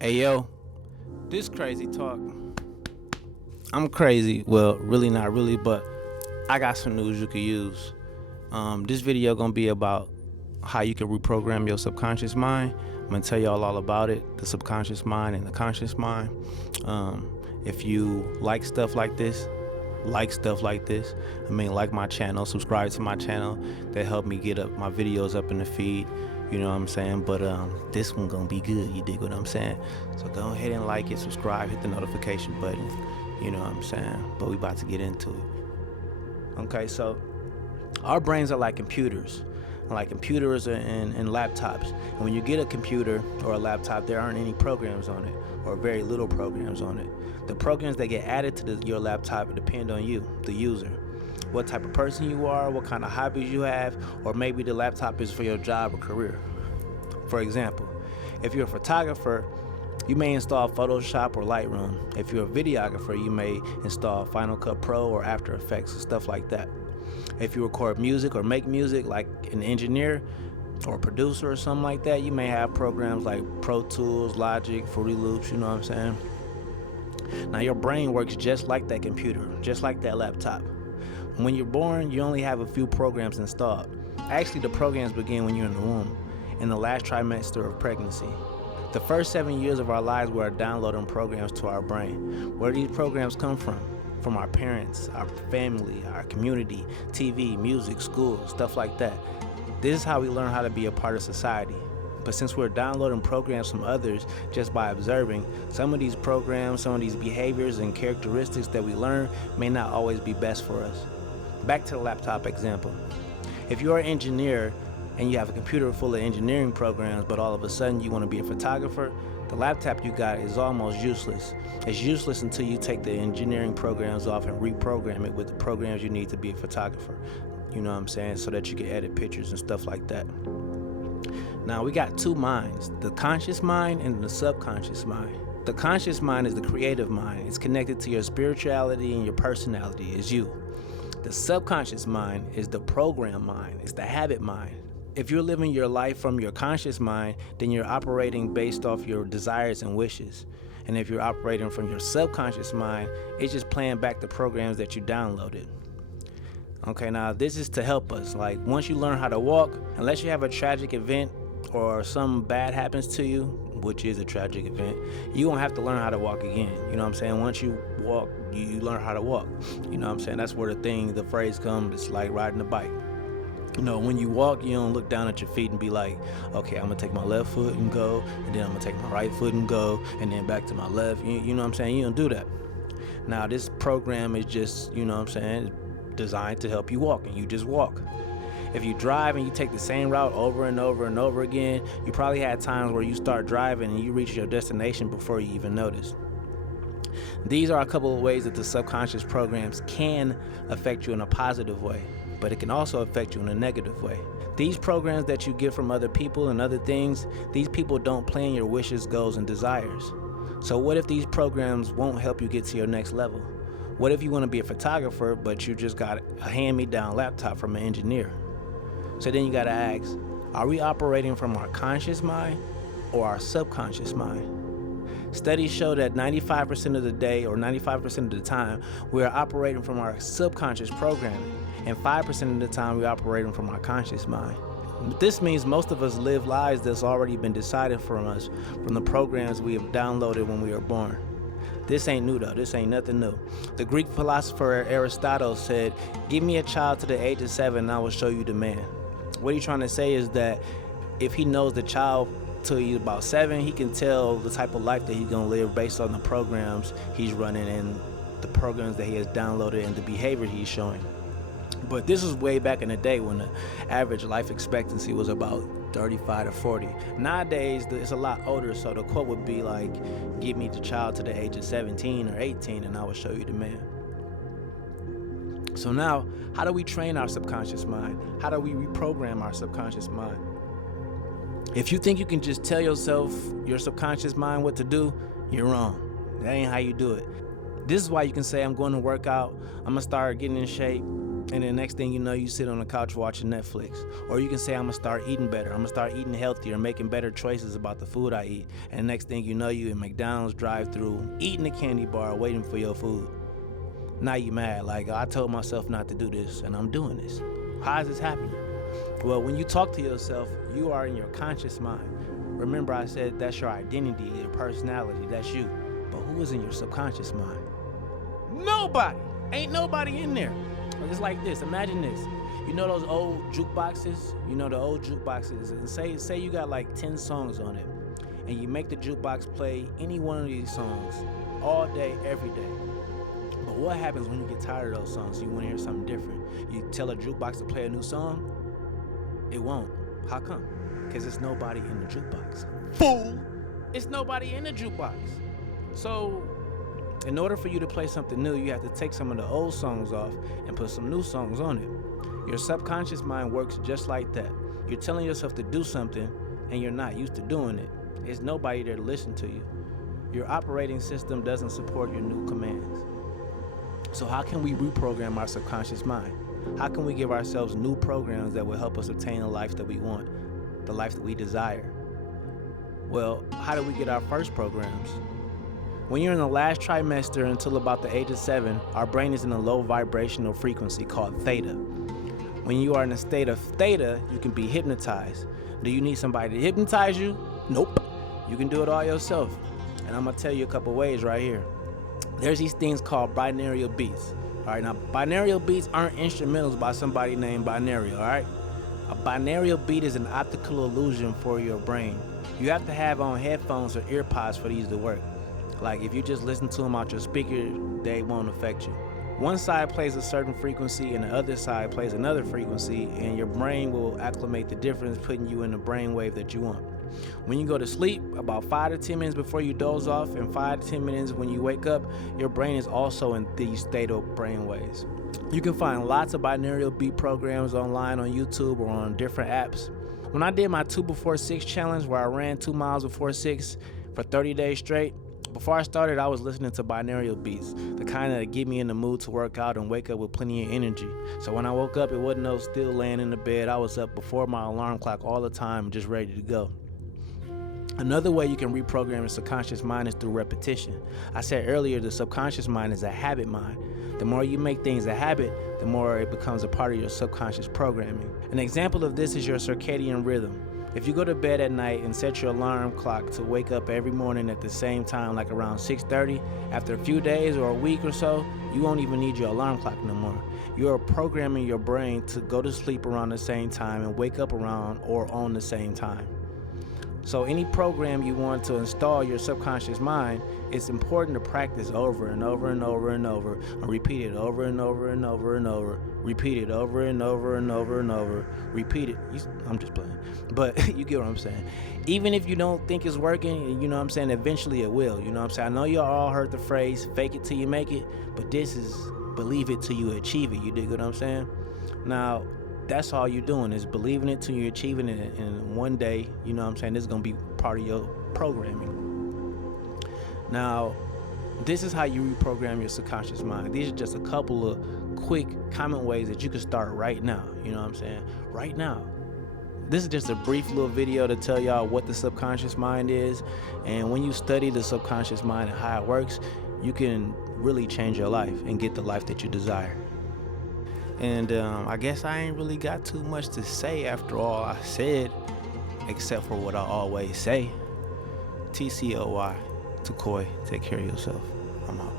Hey yo, this crazy talk. I'm crazy. Well, really not really, but I got some news you could use. This video gonna be about how you can reprogram your subconscious mind. I'm gonna tell y'all all about it, the subconscious mind and the conscious mind. If you like stuff like this, like my channel, subscribe to my channel. That help me get up my videos up in the feed. You know what I'm saying? But this one gonna be good. You dig what I'm saying? So go ahead and like it, subscribe, hit the notification button. You know what I'm saying? But we about to get into it. Okay, so our brains are like computers. Like computers and laptops. And when you get a computer or a laptop, there aren't any programs on it, or very little programs on it. The programs that get added to your laptop depend on you, the user. What type of person you are, what kind of hobbies you have, or maybe the laptop is for your job or career. For example, if you're a photographer, you may install Photoshop or Lightroom. If you're a videographer, you may install Final Cut Pro or After Effects and stuff like that. If you record music or make music, like an engineer or a producer or something like that, you may have programs like Pro Tools, Logic, Fruity Loops, you know what I'm saying? Now your brain works just like that computer, just like that laptop. When you're born, you only have a few programs installed. Actually, the programs begin when you're in the womb, in the last trimester of pregnancy. The first 7 years of our lives, we are downloading programs to our brain. Where do these programs come from? From our parents, our family, our community, TV, music, school, stuff like that. This is how we learn how to be a part of society. But since we're downloading programs from others just by observing, some of these programs, some of these behaviors and characteristics that we learn may not always be best for us. Back to the laptop example. If you're an engineer and you have a computer full of engineering programs, but all of a sudden you want to be a photographer, the laptop you got is almost useless. It's useless until you take the engineering programs off and reprogram it with the programs you need to be a photographer. You know what I'm saying? So that you can edit pictures and stuff like that. Now we got two minds, the conscious mind and the subconscious mind. The conscious mind is the creative mind. It's connected to your spirituality and your personality, is you. The subconscious mind is the program mind. It's the habit mind. If you're living your life from your conscious mind, then you're operating based off your desires and wishes. And if you're operating from your subconscious mind, it's just playing back the programs that you downloaded. Okay, now this is to help us. Like once you learn how to walk, unless you have a tragic event or something bad happens to you, which is a tragic event, you won't have to learn how to walk again. You know what I'm saying? Once you walk, you learn how to walk. You know what I'm saying? That's where the phrase comes. It's like riding a bike. You know, when you walk, you don't look down at your feet and be like, okay, I'm gonna take my left foot and go, and then I'm gonna take my right foot and go, and then back to my left. You know what I'm saying? You don't do that. Now, this program is just, you know what I'm saying, designed to help you walk, and you just walk. If you drive and you take the same route over and over and over again, you probably had times where you start driving and you reach your destination before you even notice. These are a couple of ways that the subconscious programs can affect you in a positive way, but it can also affect you in a negative way. These programs that you get from other people and other things, these people don't plan your wishes, goals, and desires. So what if these programs won't help you get to your next level? What if you want to be a photographer, but you just got a hand-me-down laptop from an engineer? So then you got to ask, are we operating from our conscious mind or our subconscious mind? Studies show that 95% of the day or 95% of the time, we are operating from our subconscious programming, and 5% of the time we're operating from our conscious mind. This means most of us live lives that's already been decided for us from the programs we have downloaded when we were born. This ain't new though, this ain't nothing new. The Greek philosopher Aristotle said, give me a child to the age of 7 and I will show you the man. What he's trying to say is that if he knows the child till he's about 7, he can tell the type of life that he's gonna live based on the programs he's running and the programs that he has downloaded and the behavior he's showing. But this was way back in the day when the average life expectancy was about 35 to 40. Nowadays, it's a lot older, so the quote would be like, give me the child to the age of 17 or 18 and I will show you the man. So now, how do we train our subconscious mind? How do we reprogram our subconscious mind? If you think you can just tell yourself, your subconscious mind, what to do, you're wrong. That ain't how you do it. This is why you can say, I'm going to work out, I'm gonna start getting in shape, And the next thing you know, you sit on the couch watching Netflix. Or you can say, I'm gonna start eating better. I'm gonna start eating healthier, making better choices about the food I eat. And the next thing you know, you in McDonald's drive-thru, eating a candy bar, waiting for your food. Now you mad, like, I told myself not to do this, and I'm doing this. How is this happening? Well, when you talk to yourself, you are in your conscious mind. Remember I said that's your identity, your personality, that's you. But who is in your subconscious mind? Nobody. Ain't nobody in there. It's like this. Imagine this. You know those old jukeboxes? You know the old jukeboxes. And say you got like 10 songs on it. And you make the jukebox play any one of these songs all day, every day. But what happens when you get tired of those songs? You want to hear something different. You tell a jukebox to play a new song? It won't. How come? Because there's nobody in the jukebox. Fool! It's nobody in the jukebox. So, in order for you to play something new, you have to take some of the old songs off and put some new songs on it. Your subconscious mind works just like that. You're telling yourself to do something, and you're not used to doing it. There's nobody there to listen to you. Your operating system doesn't support your new commands. So how can we reprogram our subconscious mind? How can we give ourselves new programs that will help us obtain the life that we want, the life that we desire? Well, how do we get our first programs? When you're in the last trimester until about the age of 7, our brain is in a low vibrational frequency called theta. When you are in a state of theta, you can be hypnotized. Do you need somebody to hypnotize you? Nope. You can do it all yourself. And I'm gonna tell you a couple ways right here. There's these things called binaural beats. All right, now binaural beats aren't instrumentals by somebody named Binaural, all right? A binaural beat is an optical illusion for your brain. You have to have on headphones or ear pods for these to work. Like if you just listen to them out your speaker, they won't affect you. One side plays a certain frequency and the other side plays another frequency, and your brain will acclimate the difference, putting you in the brain wave that you want. When you go to sleep, about 5 to 10 minutes before you doze off and 5 to 10 minutes when you wake up, your brain is also in these theta brain waves. You can find lots of binaural beat programs online on YouTube or on different apps. When I did my 2 before 6 challenge, where I ran 2 miles before 6 for 30 days straight, before I started, I was listening to binaural beats, the kind that get me in the mood to work out and wake up with plenty of energy. So when I woke up, it wasn't no still laying in the bed. I was up before my alarm clock all the time, just ready to go. Another way you can reprogram your subconscious mind is through repetition. I said earlier, the subconscious mind is a habit mind. The more you make things a habit, the more it becomes a part of your subconscious programming. An example of this is your circadian rhythm. If you go to bed at night and set your alarm clock to wake up every morning at the same time, like around 6:30, after a few days or a week or so, you won't even need your alarm clock no more. You are programming your brain to go to sleep around the same time and wake up around or on the same time. So any program you want to install your subconscious mind, it's important to practice over and over and over and over, and repeat it over and over and over and over, repeat it over and over and over and over, repeat it. I'm just playing, but you get what I'm saying. Even if you don't think it's working, you know what I'm saying, eventually it will, you know what I'm saying. I know you all heard the phrase, fake it till you make it, but this is believe it till you achieve it, you dig what I'm saying? Now, that's all you're doing is believing it till you're achieving it, and one day, you know what I'm saying, this is going to be part of your programming. Now, this is how you reprogram your subconscious mind. These are just a couple of quick, common ways that you can start right now, you know what I'm saying, right now. This is just a brief little video to tell y'all what the subconscious mind is, and when you study the subconscious mind and how it works, you can really change your life and get the life that you desire. And I guess I ain't really got too much to say after all I said, except for what I always say. TCOY, Tukoi, take care of yourself. I'm out.